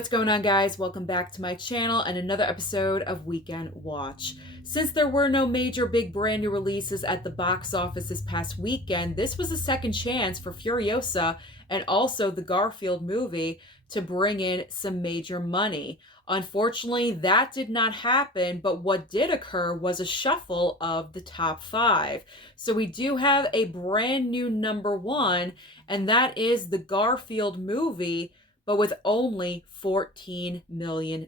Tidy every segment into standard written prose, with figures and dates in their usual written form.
What's going on, guys? Welcome back to my channel and another episode of Weekend Watch. Since there were no major big brand new releases at the box office this past weekend, this was a second chance for Furiosa and also the Garfield movie to bring in some major money. Unfortunately, that did not happen, but what did occur was a shuffle of the top five. So we do have a brand new number one, and that is the Garfield movie, but with only $14 million.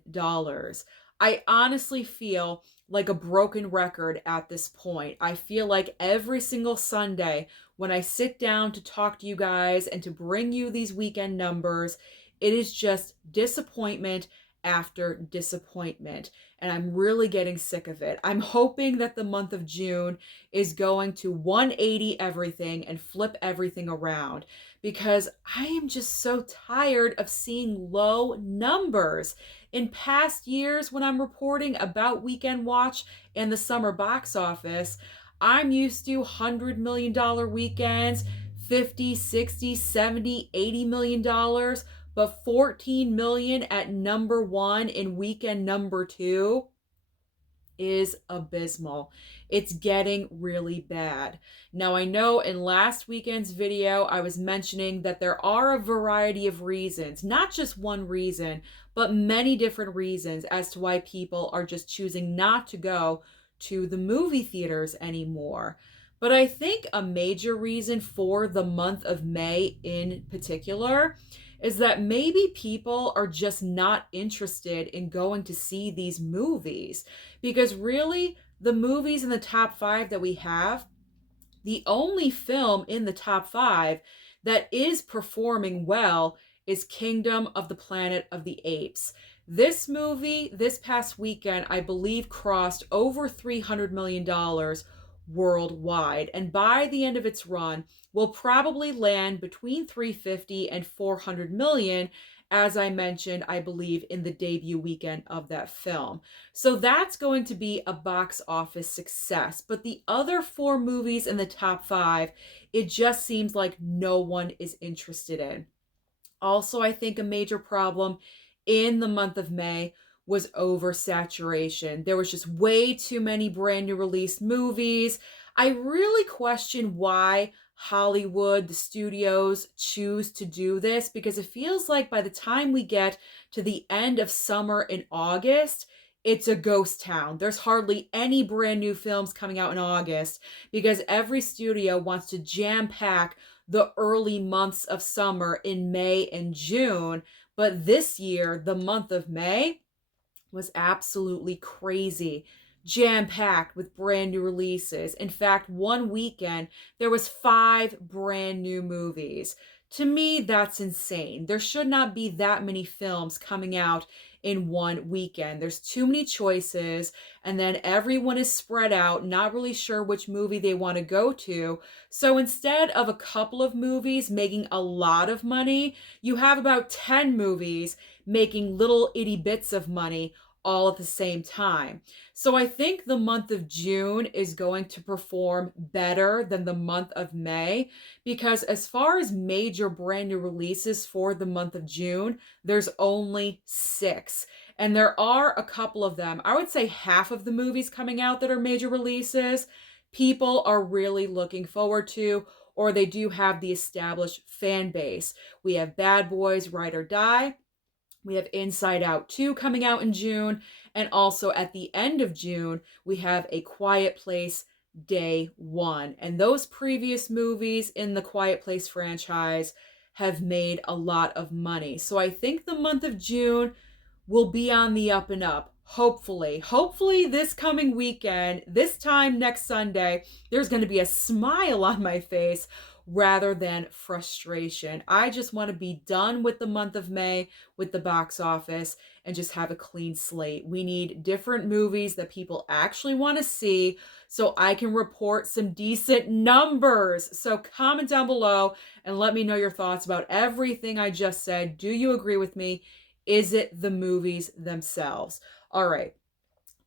I honestly feel like a broken record at this point. I feel like every single Sunday when I sit down to talk to you guys and to bring you these weekend numbers, it is just disappointment after disappointment. And I'm really getting sick of it. I'm hoping that the month of June is going to 180 everything and flip everything around, because I am just so tired of seeing low numbers. In past years, when I'm reporting about Weekend Watch and the summer box office, I'm used to $100 million weekends, 50, 60, 70, $80 million, but 14 million at number one in weekend number two is abysmal. It's getting really bad. Now, I know in last weekend's video, I was mentioning that there are a variety of reasons, not just one reason, but many different reasons as to why people are just choosing not to go to the movie theaters anymore. But I think a major reason for the month of May in particular is that maybe people are just not interested in going to see these movies. Because really, the movies in the top five that we have, the only film in the top five that is performing well is Kingdom of the Planet of the Apes. This movie, this past weekend, I believe crossed over $300 million worldwide. And by the end of its run, will probably land between 350 and 400 million, as I mentioned, I believe, in the debut weekend of that film. So that's going to be a box office success. But the other four movies in the top five, it just seems like no one is interested in. Also, I think a major problem in the month of May was oversaturation. There was just way too many brand new released movies. I really question why Hollywood, the studios, choose to do this, because it feels like by the time we get to the end of summer in August, it's a ghost town. There's hardly any brand new films coming out in August because every studio wants to jam pack the early months of summer in May and June. But this year, the month of May was absolutely crazy, jam-packed with brand new releases. In fact, one weekend, there was 5 brand new movies. To me, that's insane. There should not be that many films coming out in one weekend. There's too many choices, and then everyone is spread out, not really sure which movie they want to go to. So instead of a couple of movies making a lot of money, you have about 10 movies making little itty bits of money all at the same time. So I think the month of June is going to perform better than the month of May, because as far as major brand new releases for the month of June, there's only 6. And there are a couple of them, I would say half of the movies coming out that are major releases, people are really looking forward to, or they do have the established fan base. We have Bad Boys, Ride or Die. We have Inside Out 2 coming out in June. And also at the end of June, we have A Quiet Place Day 1. And those previous movies in the Quiet Place franchise have made a lot of money. So I think the month of June will be on the up and up. Hopefully this coming weekend, this time next Sunday, there's going to be a smile on my face rather than frustration. I just want to be done with the month of May with the box office and just have a clean slate. We need different movies that people actually want to see so I can report some decent numbers. So comment down below and let me know your thoughts about everything I just said. Do you agree with me? Is it the movies themselves? All right.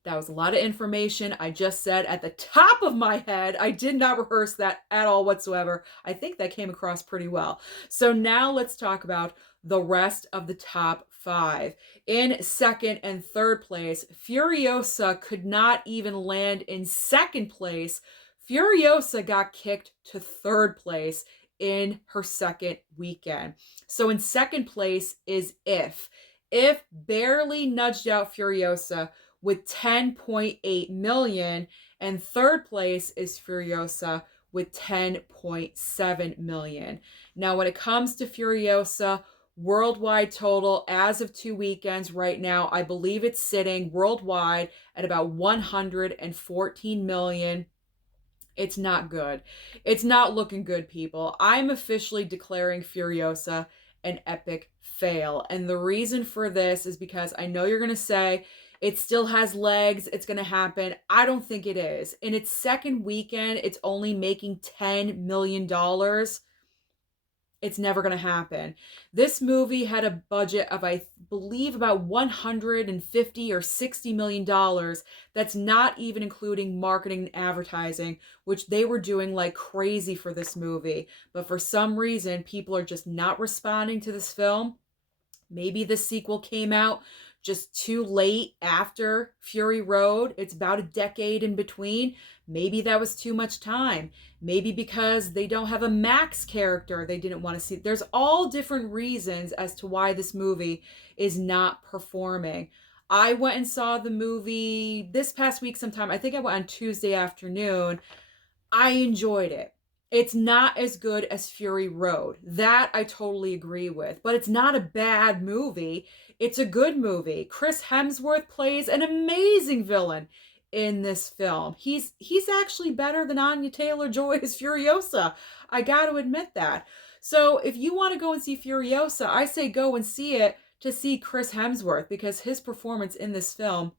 That was a lot of information I just said at the top of my head. I did not rehearse that at all whatsoever. I think that came across pretty well. So now let's talk about the rest of the top 5. In second and third place, Furiosa could not even land in second place. Furiosa got kicked to third place in her second weekend. So in second place is If. If barely nudged out Furiosa with 10.8 million, and third place is Furiosa with 10.7 million. Now, when it comes to Furiosa, worldwide total as of 2 weekends right now, I believe it's sitting worldwide at about 114 million. It's not good. It's not looking good, people. I'm officially declaring Furiosa an epic fail. And the reason for this is because I know you're going to say it still has legs. It's going to happen. I don't think it is. In its second weekend, it's only making $10 million. It's never going to happen. This movie had a budget of, I believe, about 150 or 60 million dollars. That's not even including marketing and advertising, which they were doing like crazy for this movie. But for some reason, people are just not responding to this film. Maybe the sequel came out just too late after Fury Road. It's about a decade in between. Maybe that was too much time. Maybe because they don't have a Max character they didn't want to see. There's all different reasons as to why this movie is not performing. I went and saw the movie this past week sometime. I think I went on Tuesday afternoon. I enjoyed it. It's not as good as Fury Road. That I totally agree with. But it's not a bad movie. It's a good movie. Chris Hemsworth plays an amazing villain in this film. He's actually better than Anya Taylor-Joy as Furiosa. I got to admit that. So if you want to go and see Furiosa, I say go and see it to see Chris Hemsworth, because his performance in this film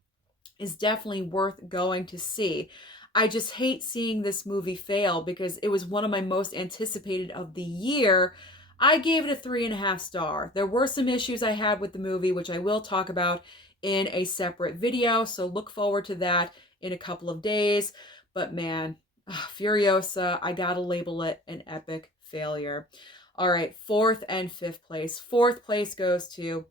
is definitely worth going to see. I just hate seeing this movie fail because it was one of my most anticipated of the year. I gave it a 3.5 star. There were some issues I had with the movie, which I will talk about in a separate video. So look forward to that in a couple of days. But man, Furiosa, I gotta label it an epic failure. All right, fourth and fifth place. Fourth place goes to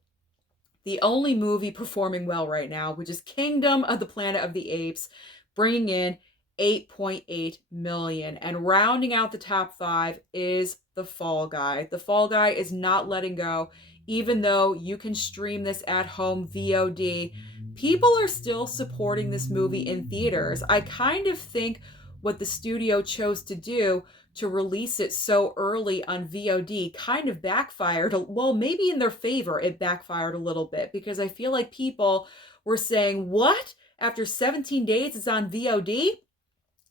the only movie performing well right now, which is Kingdom of the Planet of the Apes, bringing in 8.8 million. And rounding out the top 5 is The Fall Guy. The Fall Guy is not letting go. Even though you can stream this at home VOD, people are still supporting this movie in theaters. I kind of think what the studio chose to do to release it so early on VOD kind of backfired. Well, maybe in their favor, it backfired a little bit, because I feel like people were saying, what? After 17 days, it's on VOD?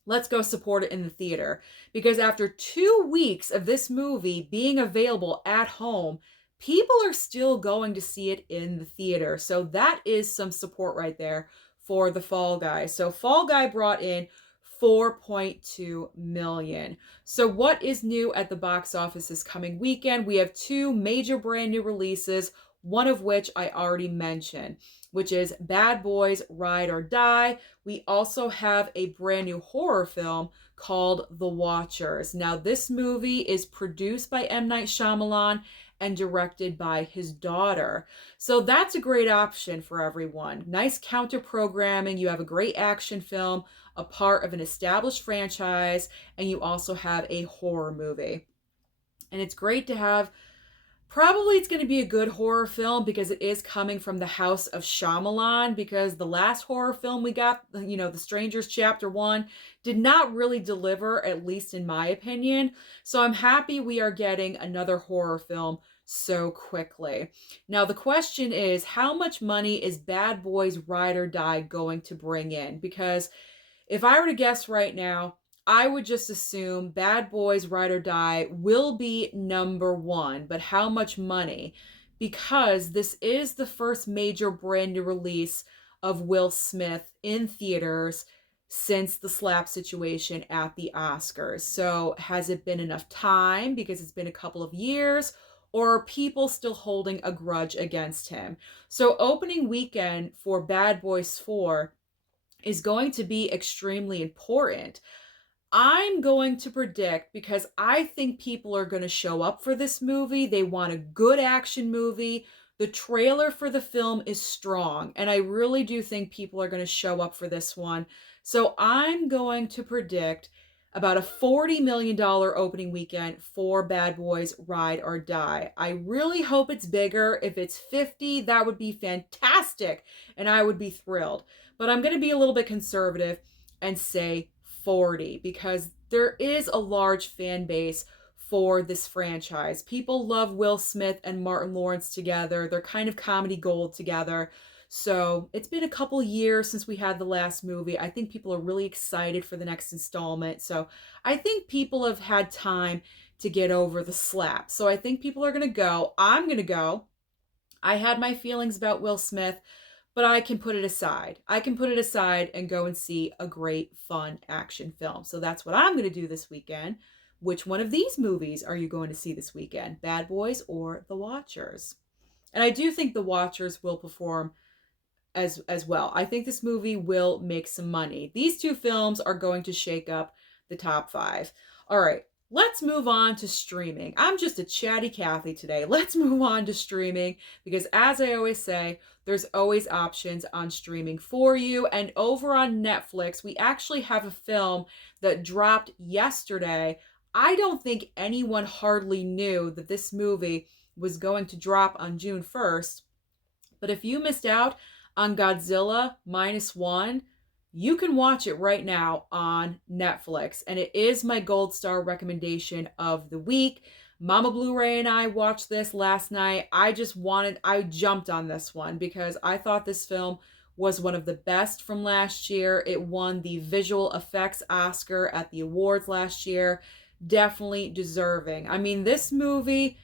Let's go support it in the theater. Because after 2 weeks of this movie being available at home, people are still going to see it in the theater. So that is some support right there for The Fall Guy. So Fall Guy brought in 4.2 million. So what is new at the box office this coming weekend? We have 2 major brand new releases, one of which I already mentioned, which is Bad Boys Ride or Die. We also have a brand new horror film called The Watchers. Now, this movie is produced by M. Night Shyamalan and directed by his daughter. So that's a great option for everyone. Nice counter programming. You have a great action film, a part of an established franchise, and you also have a horror movie. And it's great to have. Probably it's going to be a good horror film because it is coming from the house of Shyamalan, because the last horror film we got, The Strangers Chapter 1, did not really deliver, at least in my opinion. So I'm happy we are getting another horror film so quickly. Now the question is, how much money is Bad Boys Ride or Die going to bring in? Because if I were to guess right now, I would just assume Bad Boys Ride or Die will be number 1, but how much money? Because this is the first major brand new release of Will Smith in theaters since the slap situation at the Oscars. So has it been enough time because it's been a couple of years, or are people still holding a grudge against him? So opening weekend for Bad Boys 4 is going to be extremely important. I'm going to predict, because I think people are going to show up for this movie. They want a good action movie, The trailer for the film is strong, and I really do think people are going to show up for this one. So I'm going to predict about a $40 million opening weekend for Bad Boys Ride or Die. I really hope it's bigger. If it's 50, that would be fantastic, and I would be thrilled. But I'm going to be a little bit conservative and say 40 because there is a large fan base for this franchise. People love Will Smith and Martin Lawrence together. They're kind of comedy gold together. So it's been a couple years since we had the last movie. I think people are really excited for the next installment. So I think people have had time to get over the slap. So I think people are going to go. I'm going to go. I had my feelings about Will Smith, but I can put it aside. I can put it aside and go and see a great, fun action film. So that's what I'm going to do this weekend. Which one of these movies are you going to see this weekend? Bad Boys or The Watchers? And I do think The Watchers will perform as well. I think this movie will make some money. These two films are going to shake up the top 5. All right, let's move on to streaming. I'm just a chatty Cathy today. Let's move on to streaming because, as I always say, there's always options on streaming for you. And over on Netflix, we actually have a film that dropped yesterday. I don't think anyone hardly knew that this movie was going to drop on June 1st. But if you missed out on Godzilla -1, you can watch it right now on Netflix. And it is my gold star recommendation of the week. Mama Blu-ray and I watched this last night. I jumped on this one because I thought this film was one of the best from last year. It won the visual effects Oscar at the awards last year. Definitely deserving. I mean, this movie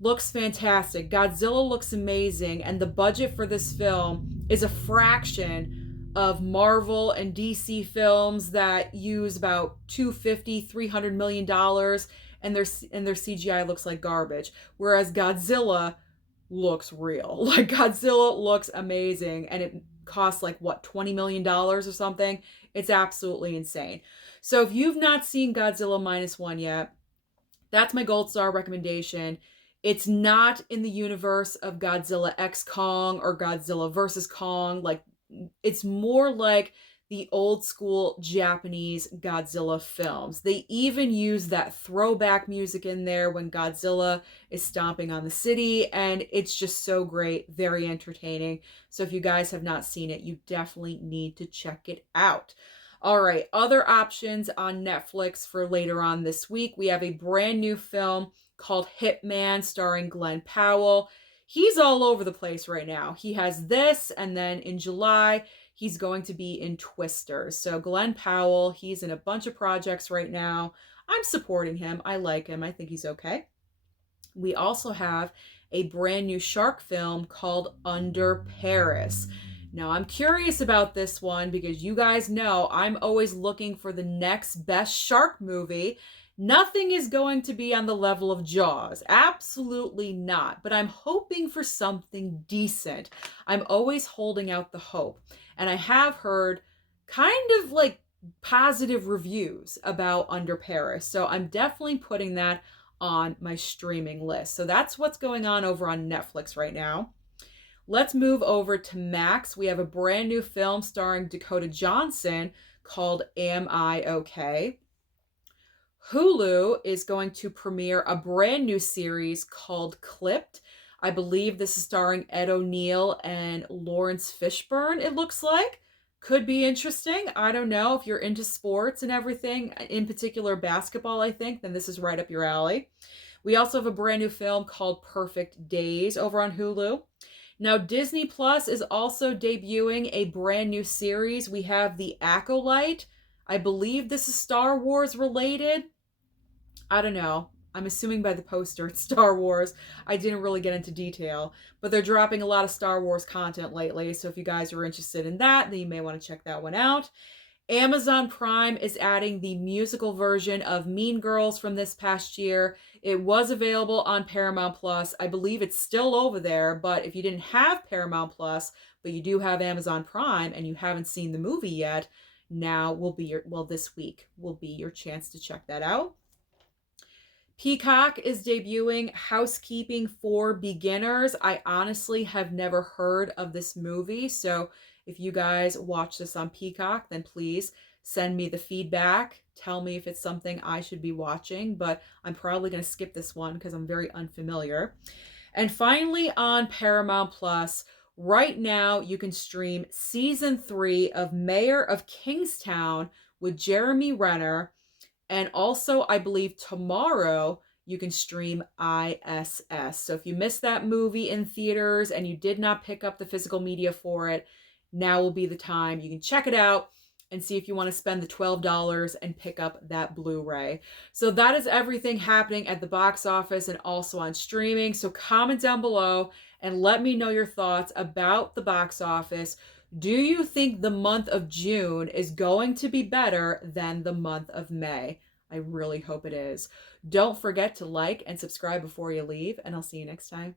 looks fantastic. Godzilla looks amazing, and the budget for this film is a fraction of Marvel and DC films that use about $250-300 million, and their CGI looks like garbage. Whereas Godzilla looks real. Like, Godzilla looks amazing, and it costs like what, $20 million or something. It's absolutely insane. So if you've not seen Godzilla -1 yet, that's my gold star recommendation. It's not in the universe of Godzilla X Kong or Godzilla vs. Kong. Like, it's more like the old school Japanese Godzilla films. They even use that throwback music in there when Godzilla is stomping on the city, and it's just so great, very entertaining. So if you guys have not seen it, you definitely need to check it out. All right, other options on Netflix for later on this week. We have a brand new film called Hitman starring Glenn Powell. He's all over the place right now. He has this, and then in July, he's going to be in Twisters. So Glenn Powell, he's in a bunch of projects right now. I'm supporting him. I like him. I think he's okay. We also have a brand new shark film called Under Paris. Now, I'm curious about this one because you guys know I'm always looking for the next best shark movie. Nothing is going to be on the level of Jaws. Absolutely not. But I'm hoping for something decent. I'm always holding out the hope. And I have heard kind of like positive reviews about Under Paris. So I'm definitely putting that on my streaming list. So that's what's going on over on Netflix right now. Let's move over to Max. We have a brand new film starring Dakota Johnson called Am I Okay? Hulu is going to premiere a brand new series called Clipped. I believe this is starring Ed O'Neill and Lawrence Fishburne, it looks like. Could be interesting. I don't know if you're into sports and everything, in particular basketball, I think, then this is right up your alley. We also have a brand new film called Perfect Days over on Hulu. Now, Disney Plus is also debuting a brand new series. We have The Acolyte. I believe this is Star Wars related. I don't know. I'm assuming by the poster it's Star Wars. I didn't really get into detail, but they're dropping a lot of Star Wars content lately. So if you guys are interested in that, then you may want to check that one out. Amazon Prime is adding the musical version of Mean Girls from this past year. It was available on Paramount Plus. I believe it's still over there, but if you didn't have Paramount Plus, but you do have Amazon Prime and you haven't seen the movie yet, now will be this week will be your chance to check that out. Peacock is debuting Housekeeping for Beginners. I honestly have never heard of this movie, so if you guys watch this on Peacock, then please send me the feedback. Tell me if it's something I should be watching, but I'm probably going to skip this one because I'm very unfamiliar. And finally, on Paramount Plus, right now you can stream season 3 of Mayor of Kingstown with Jeremy Renner. And also, I believe tomorrow you can stream ISS. So if you missed that movie in theaters and you did not pick up the physical media for it, now will be the time. You can check it out and see if you want to spend the $12 and pick up that Blu-ray. So that is everything happening at the box office and also on streaming. So comment down below and let me know your thoughts about the box office. Do you think the month of June is going to be better than the month of May? I really hope it is. Don't forget to like and subscribe before you leave, and I'll see you next time.